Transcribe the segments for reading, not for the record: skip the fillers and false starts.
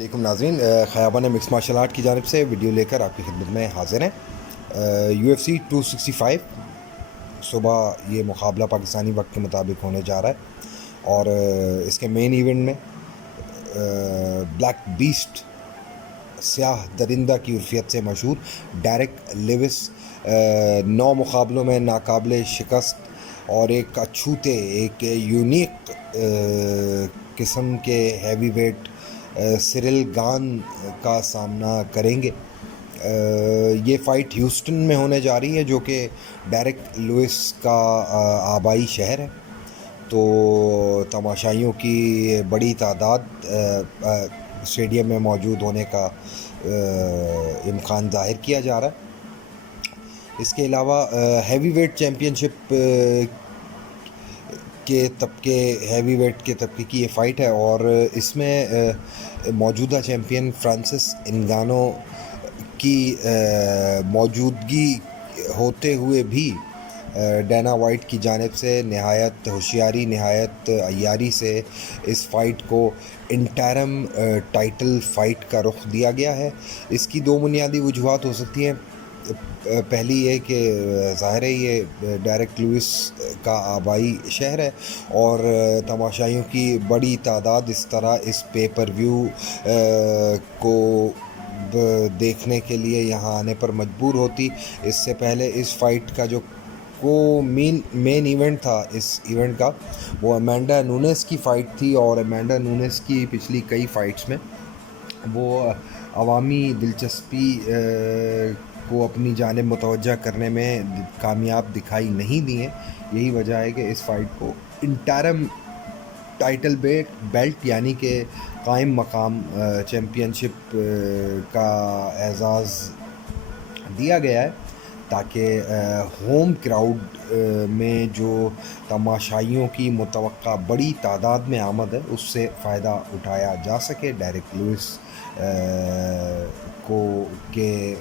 علیکم ناظرین، خیابان mix martial art کی جانب سے ویڈیو لے کر آپ کی خدمت میں حاضر ہیں۔ یو ایف سی 265 صبح یہ مقابلہ پاکستانی وقت کے مطابق ہونے جا رہا ہے، اور اس کے مین ایونٹ میں بلیک بیسٹ سیاہ درندہ کی عرفیت سے مشہور ڈیرک لیوس 9 مقابلوں میں ناقابل شکست اور ایک اچھوتے ایک یونیک قسم کے ہیوی ویٹ سرل گان کا سامنا کریں گے۔ یہ فائٹ ہیوسٹن میں ہونے جا رہی ہے، جو کہ ڈیرک لوئس کا آبائی شہر ہے، تو تماشائیوں کی بڑی تعداد اسٹیڈیم میں موجود ہونے کا امکان ظاہر کیا جا رہا ہے۔ اس کے علاوہ ہیوی ویٹ چیمپئن شپ کے طبقے ہیوی ویٹ کے طبقے کی یہ فائٹ ہے، اور اس میں موجودہ چیمپئن فرانسس انگانو کی موجودگی ہوتے ہوئے بھی ڈینا وائٹ کی جانب سے نہایت ہوشیاری، نہایت عیاری سے اس فائٹ کو انٹرم ٹائٹل فائٹ کا رخ دیا گیا ہے۔ اس کی دو بنیادی وجوہات ہو سکتی ہیں۔ پہلی یہ کہ ظاہر ہے یہ ڈیرک لوئس کا آبائی شہر ہے، اور تماشائیوں کی بڑی تعداد اس طرح اس پے پر ویو کو دیکھنے کے لیے یہاں آنے پر مجبور ہوتی۔ اس سے پہلے اس فائٹ کا جو مین ایونٹ تھا اس ایونٹ کا، وہ ایمینڈا نونیز کی فائٹ تھی، اور ایمینڈا نونیز کی پچھلی کئی فائٹس میں وہ عوامی دلچسپی کو اپنی جانب متوجہ کرنے میں کامیاب دکھائی نہیں دی ہیں۔ یہی وجہ ہے کہ اس فائٹ کو انٹرم ٹائٹل بیلٹ یعنی کہ قائم مقام چیمپئن شپ کا اعزاز دیا گیا ہے، تاکہ ہوم کراؤڈ میں جو تماشائیوں کی متوقع بڑی تعداد میں آمد ہے اس سے فائدہ اٹھایا جا سکے ڈیرک لوئس کے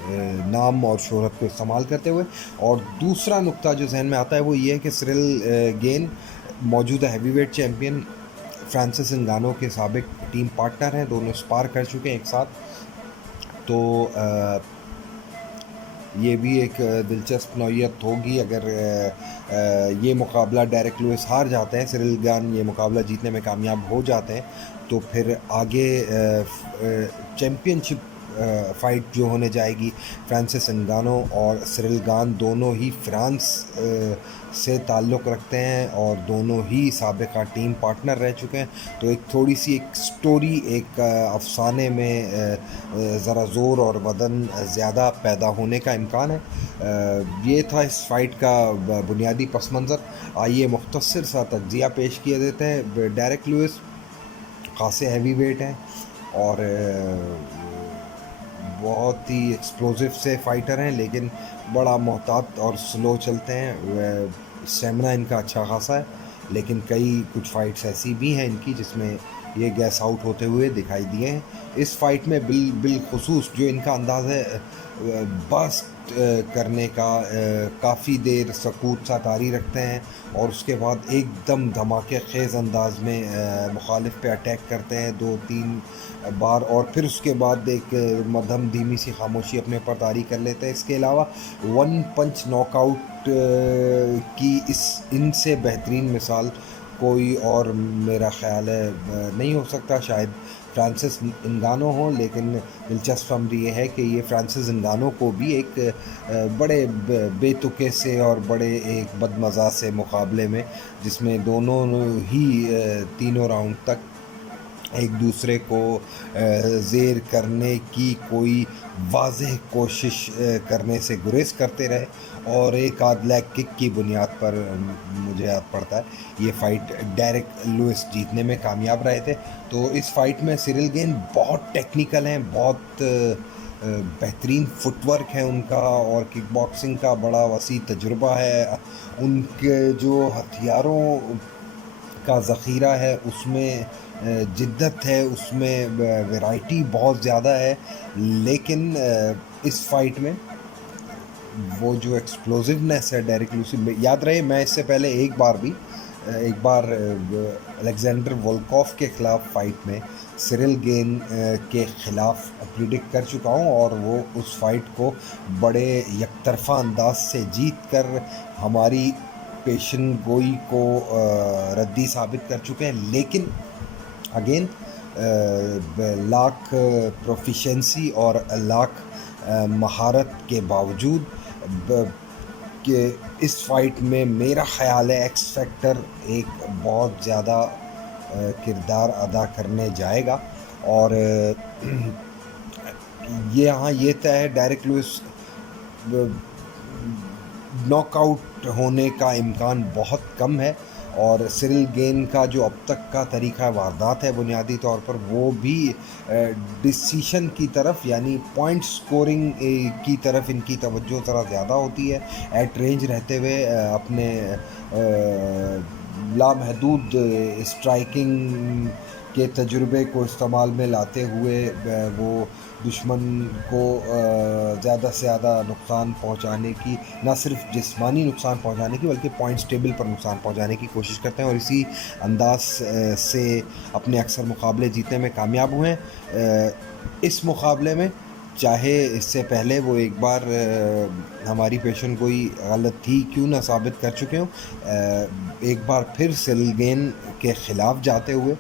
نام اور شہرت کو استعمال کرتے ہوئے۔ اور دوسرا نقطہ جو ذہن میں آتا ہے وہ یہ ہے کہ سرل گین موجودہ ہیوی ویٹ چیمپئن فرانسس انگانو کے سابق ٹیم پارٹنر ہیں، دونوں اسپار کر چکے ہیں ایک ساتھ، تو یہ بھی ایک دلچسپ نوعیت ہوگی۔ اگر یہ مقابلہ ڈیرک لوئس ہار جاتے ہیں، سرل گان یہ مقابلہ جیتنے میں کامیاب ہو جاتے ہیں، تو پھر آگے چیمپئن شپ فائٹ جو ہونے جائے گی، فرانسس انگانو اور سرل گان دونوں ہی فرانس سے تعلق رکھتے ہیں اور دونوں ہی سابقہ ٹیم پارٹنر رہ چکے ہیں، تو ایک تھوڑی سی ایک سٹوری، ایک افسانے میں ذرا زور اور وزن زیادہ پیدا ہونے کا امکان ہے۔ یہ تھا اس فائٹ کا بنیادی پس منظر۔ آئیے مختصر سا تجزیہ پیش کیے دیتے ہیں۔ ڈیرک لوئس خاصے ہیوی ویٹ ہیں اور بہت ہی ایکسپلوزو سے فائٹر ہیں، لیکن بڑا محتاط اور سلو چلتے ہیں۔ اسٹیمنا ان کا اچھا خاصا ہے، لیکن کچھ فائٹس ایسی بھی ہیں ان کی جس میں یہ گیس آؤٹ ہوتے ہوئے دکھائی دیے ہیں۔ اس فائٹ میں بالخصوص جو ان کا انداز ہے باسٹ کرنے کا، کافی دیر سکوت سا طاری رکھتے ہیں اور اس کے بعد ایک دم دھماکے خیز انداز میں مخالف پہ اٹیک کرتے ہیں 2-3 بار، اور پھر اس کے بعد ایک مدھم دھیمی سی خاموشی اپنے اوپر طاری کر لیتے ہیں۔ اس کے علاوہ ون پنچ ناک آؤٹ کی ان سے بہترین مثال کوئی اور میرا خیال ہے نہیں ہو سکتا، شاید فرانسس انگانو ہوں، لیکن دلچسپ امر یہ ہے کہ یہ فرانسس انگانو کو بھی ایک بڑے بے تکے سے اور بڑے ایک بدمزہ سے مقابلے میں، جس میں دونوں ہی تینوں راؤنڈ تک ایک دوسرے کو زیر کرنے کی کوئی واضح کوشش کرنے سے گریز کرتے رہے، اور ایک آدھ لیگ کک کی بنیاد پر مجھے یاد پڑتا ہے یہ فائٹ ڈیرک لوئس جیتنے میں کامیاب رہے تھے۔ تو اس فائٹ میں سرل گین بہت ٹیکنیکل ہیں، بہت بہترین فٹ ورک ہے ان کا، اور کک باکسنگ کا بڑا وسیع تجربہ ہے۔ ان کے جو ہتھیاروں کا ذخیرہ ہے اس میں جدت ہے، اس میں ویرائٹی بہت زیادہ ہے، لیکن اس فائٹ میں وہ جو ایکسپلوزونیس ہے ڈیرک لوئس میں، یاد رہے میں اس سے پہلے ایک بار بھی ایک بار الیگزینڈر وولکوف کے خلاف فائٹ میں سرل گین کے خلاف پریڈکٹ کر چکا ہوں، اور وہ اس فائٹ کو بڑے یک طرفہ انداز سے جیت کر ہماری پیشن گوئی کو ردی ثابت کر چکے ہیں. لیکن اگین لاکھ پروفیشنسی اور لاکھ مہارت کے باوجود کہ اس فائٹ میں میرا خیال ہے ایکس فیکٹر ایک بہت زیادہ کردار ادا کرنے جائے گا. اور یہ طے ہے ڈیرک لوئس ناک آؤٹ ہونے کا امکان بہت کم ہے، اور سرل گین کا جو اب تک کا طریقہ واردات ہے بنیادی طور پر وہ بھی ڈسیشن کی طرف، یعنی پوائنٹ سکورنگ کی طرف ان کی توجہ ذرا زیادہ ہوتی ہے. ایٹ رینج رہتے ہوئے اپنے لامحدود اسٹرائکنگ کے تجربے کو استعمال میں لاتے ہوئے وہ دشمن کو زیادہ سے زیادہ نقصان پہنچانے کی، نہ صرف جسمانی نقصان پہنچانے کی بلکہ پوائنٹس ٹیبل پر نقصان پہنچانے کی کوشش کرتے ہیں، اور اسی انداز سے اپنے اکثر مقابلے جیتنے میں کامیاب ہوئے ہیں. اس مقابلے میں چاہے اس سے پہلے وہ ایک بار ہماری پیشن گوئی غلط تھی کیوں نہ ثابت کر چکے ہوں، ایک بار پھر سرل گین کے خلاف جاتے ہوئے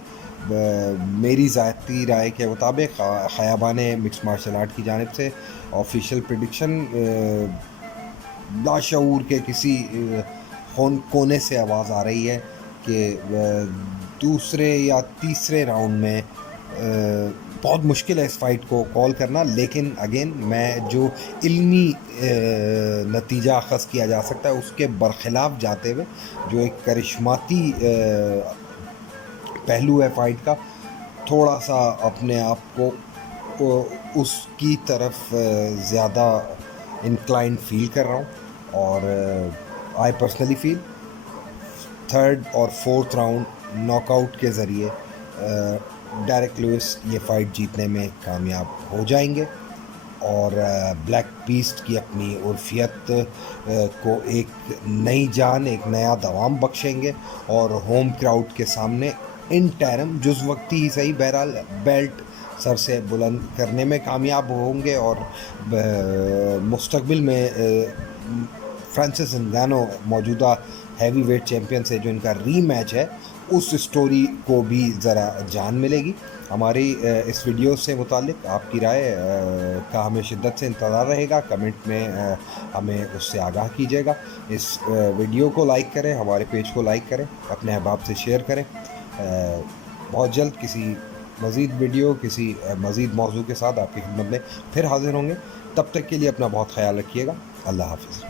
میری ذاتی رائے کے مطابق خیابان مکس مارشل آرٹ کی جانب سے آفیشیل پریڈکشن، لاشعور کے کسی کونے سے آواز آ رہی ہے کہ دوسرے یا تیسرے راؤنڈ میں. بہت مشکل ہے اس فائٹ کو کال کرنا، لیکن اگین میں جو علمی نتیجہ اخذ کیا جا سکتا ہے اس کے برخلاف جاتے ہوئے، جو ایک کرشماتی پہلو ہے فائٹ کا، تھوڑا سا اپنے آپ کو اس کی طرف زیادہ انکلائنڈ فیل کر رہا ہوں. اور آئی پرسنلی فیل تھرڈ اور فورتھ راؤنڈ ناک آؤٹ کے ذریعے ڈیرک لوئس یہ فائٹ جیتنے میں کامیاب ہو جائیں گے، اور بلیک بیسٹ کی اپنی عرفیت کو ایک نئی جان، ایک نیا دوام بخشیں گے، اور ہوم کراؤڈ کے سامنے ان ٹیرم جز وقتی ہی صحیح بہرحال بیلٹ سر سے بلند کرنے میں کامیاب ہوں گے. اور مستقبل میں فرانسس انگانو موجودہ ہیوی ویٹ چیمپئن سے جو ان کا ری میچ ہے، اس اسٹوری کو بھی ذرا جان ملے گی. ہماری اس ویڈیو سے متعلق آپ کی رائے کا ہمیں شدت سے انتظار رہے گا. کمنٹ میں ہمیں اس سے آگاہ کیجیے گا. اس ویڈیو کو لائک کریں، ہمارے پیج کو لائک کریں، اپنے احباب سے شیئر کریں. بہت جلد کسی مزید ویڈیو، کسی مزید موضوع کے ساتھ آپ کی خدمت میں پھر حاضر ہوں گے. تب تک کے لیے اپنا بہت خیال رکھیے گا. اللہ حافظ.